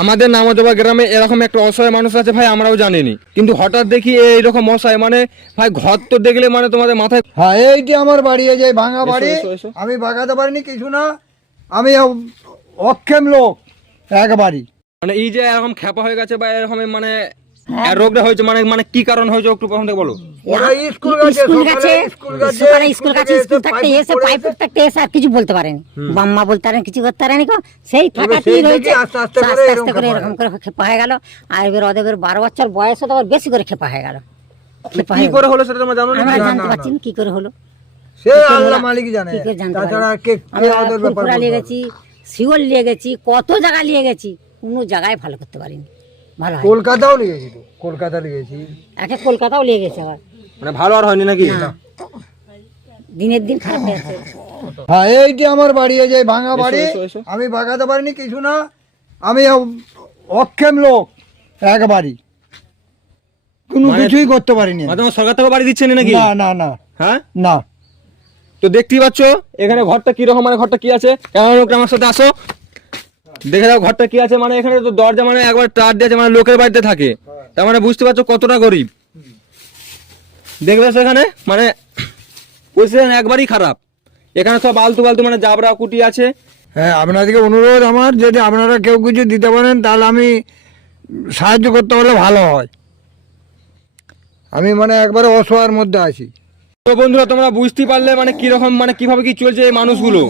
আমাদের নামজবা গ্রামে এরকম একটা অসহায় মানুষ আছে ভাই, আমরাও জানিনি, কিন্তু হঠাৎ দেখি এইরকম অসহায়, মানে ভাই ঘর তো দেখলে মানে তোমাদের মাথায়। হ্যাঁ, এইটি আমার বাড়ি, এই যে ভাঙা বাড়ি। এসো, এসো। আমি বাগাতে পারিনি কিছু না, আমি অক্ষম লোক একবারই। মানে এই যে এরকম খ্যাপা হয়ে গেছে বা এরকম মানে রোগটা হয়েছে, মানে মানে কি কারণ হয়েছে একটু প্রথম থেকে বলো। ওরা স্কুল গেছে, সকালে স্কুল কাছে স্কুল থাকতে এসে পাইপ থাকতে এসে আর কিছু বলতে পারেনি, বাম্মা বলতে পারেন, কিছু করতে পারেনি। সেই থাকাতেই রয়েছে, আস্তে আস্তে করে আস্তে করে এরকম করে খেপা হয়ে গেল। আর এবার ওদের 12 বছর বয়সে তো আবার বেশি করে খেপা হয়ে গেল। খেপা কি হয়ে করে হলো সেটা তোমরা জানো না? আমরা জানতে পারছি না কি করে হলো, সে আল্লাহ মালিক জানে, কি করে জানতে তাছাড়া পারি। কে আমরা ওদের ব্যাপার ফুরফুরা বলতে নিয়ে পারবে। গেছি, শিওর নিয়ে গেছি, কত জায়গা নিয়ে গেছি, কোনো জায়গায় ভালো করতে পারিনি। ভালো হয় কলকাতাও লিখেছি, তো কলকাতা লিখেছি। একে কলকাতাও নিয়ে গেছে আবার, মানে ভালো আর হয়নি নাকি? না, দিনের দিন খারাপ হয়ে যাচ্ছে। হ্যাঁ, এইটি আমার বাড়ি, এই যে ভাঙা বাড়ি। এসো, এসো। আমি বাগাতে পারিনি কিছু না, আমি অক্ষম লোক একবারই, কোনো কিছুই করতে পারিনি। মানে তোমার সরকার থেকে বাড়ি দিচ্ছে না নাকি? না না না হ্যাঁ, না। তো দেখতেই পাচ্ছ এখানে ঘরটা কিরকম, মানে ঘরটা কি আছে, কেমন লোক আমার সাথে আসো দেখে দাও ঘরটা কি আছে। মানে এখানে তো দরজা মানে একবার টার দিয়েছে, মানে লোকের বাড়িতে থাকে, তার মানে বুঝতে পারছো কতটা গরিব। দেখবে সেখানে মানে পরিস্থিতি একবারই খারাপ। এখানে সব আলতু ফালতু মানে জাবরা কুটি আছে। হ্যাঁ, আপনাদেরকে অনুরোধ আমার, যদি আপনারা কেউ কিছু দিতে পারেন তাহলে আমি সাহায্য করতে পারলে ভালো হয়। আমি মানে একবারে অসহায়ের মধ্যে আছি। তো বন্ধুরা তোমরা বুঝতে পারলে মানে কিরকম, মানে কিভাবে কি চলছে এই মানুষগুলো।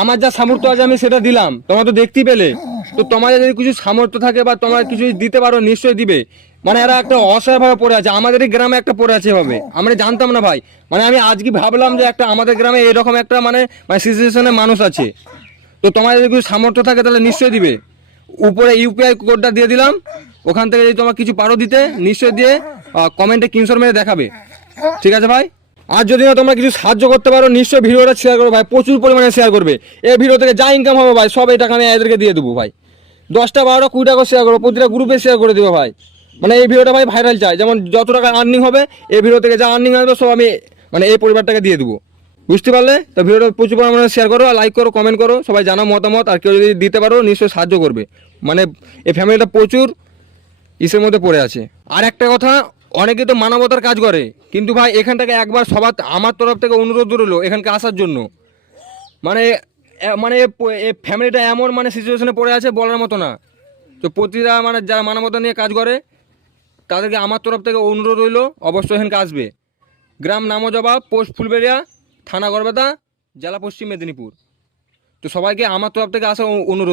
আমার যা সামর্থ্য আছে আমি সেটা দিলাম, তোমরা তো দেখতেই পেলে। তো তোমাদের যদি কিছু সামর্থ্য থাকে বা তোমরা কিছু দিতে পারো নিশ্চয়ই দিবে। মানে এরা একটা অসহায় ভাবে পড়ে আছে, আমাদের এই গ্রামে একটা পড়ে আছে এভাবে, আমরা জানতাম না ভাই। মানে আমি আজকে ভাবলাম যে একটা আমাদের গ্রামে এরকম একটা মানে সিচুয়েশনে মানুষ আছে। তো তোমার যদি কিছু সামর্থ্য থাকে তাহলে নিশ্চয়ই দিবে। উপরে ইউপিআই কোডটা দিয়ে দিলাম, ওখান থেকে যদি তোমার কিছু পারো দিতে নিশ্চয়ই দিয়ে কমেন্টে স্ক্রিনশট মেরে দেখাবে, ঠিক আছে ভাই। আর যদি না তোমরা কিছু সাহায্য করতে পারো নিশ্চয়ই ভিডিওটা শেয়ার করো ভাই, প্রচুর পরিমাণে শেয়ার করবে। এই ভিডিও থেকে যা ইনকাম হবে ভাই সব এই টাকা আমি এদেরকে দিয়ে দেবো ভাই। 10টা 12টা 20টা করে শেয়ার করো, প্রতিটা গ্রুপে শেয়ার করে দেবো ভাই। মানে এই ভিডিওটা ভাই ভাইরাল চাই, যেমন যত টাকা আর্নিং হবে এই ভিডিও থেকে যা আর্নিং হবে সব আমি মানে এই পরিবারটাকে দিয়ে দেবো, বুঝতে পারলে। তো ভিডিওটা প্রচুর পরিমাণে শেয়ার করো, লাইক করো, কমেন্ট করো, সবাই জানাও মতামত। আর কেউ যদি দিতে পারো নিশ্চয়ই সাহায্য করবে। মানে এই ফ্যামিলিটা প্রচুর ইসের মধ্যে পড়ে আছে। আর একটা কথা, অনেকে তো মানবতার কাজ করে, কিন্তু ভাই এখান থেকে একবার সবার আমার তরফ থেকে অনুরোধ রইল এখানকে আসার জন্য। মানে মানে এই ফ্যামিলিটা এমন মানে সিচুয়েশনে পড়ে আছে বলার মতো না। তো প্রতিটা মানে যারা মানবতা নিয়ে কাজ করে তাদেরকে আমার তরফ থেকে অনুরোধ রইল অবশ্যই এখানকে আসবে। গ্রাম নামজবা, পোস্ট ফুলবেড়িয়া, থানা গড়বেতা, জেলা পশ্চিম মেদিনীপুর। তো সবাইকে আমার তরফ থেকে আসা অনুরোধ।